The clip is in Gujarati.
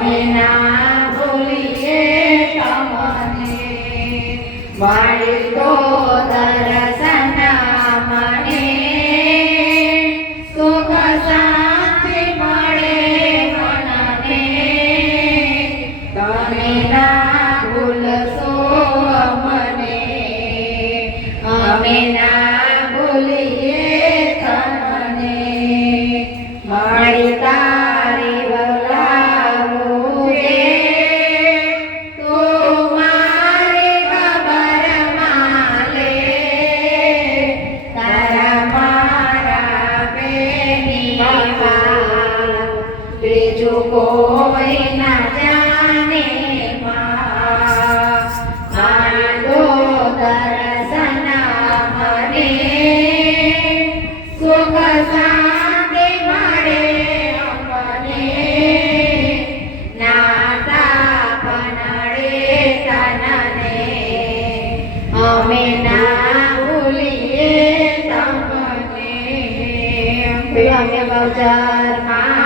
અમે ના ભૂલીએ તમને મારી તો બીજું કોઈ ના જાને માણો દર્શના મને સુખ શાંતિ મને નાતા પનડે તનને અમે ભેટ બજારમાં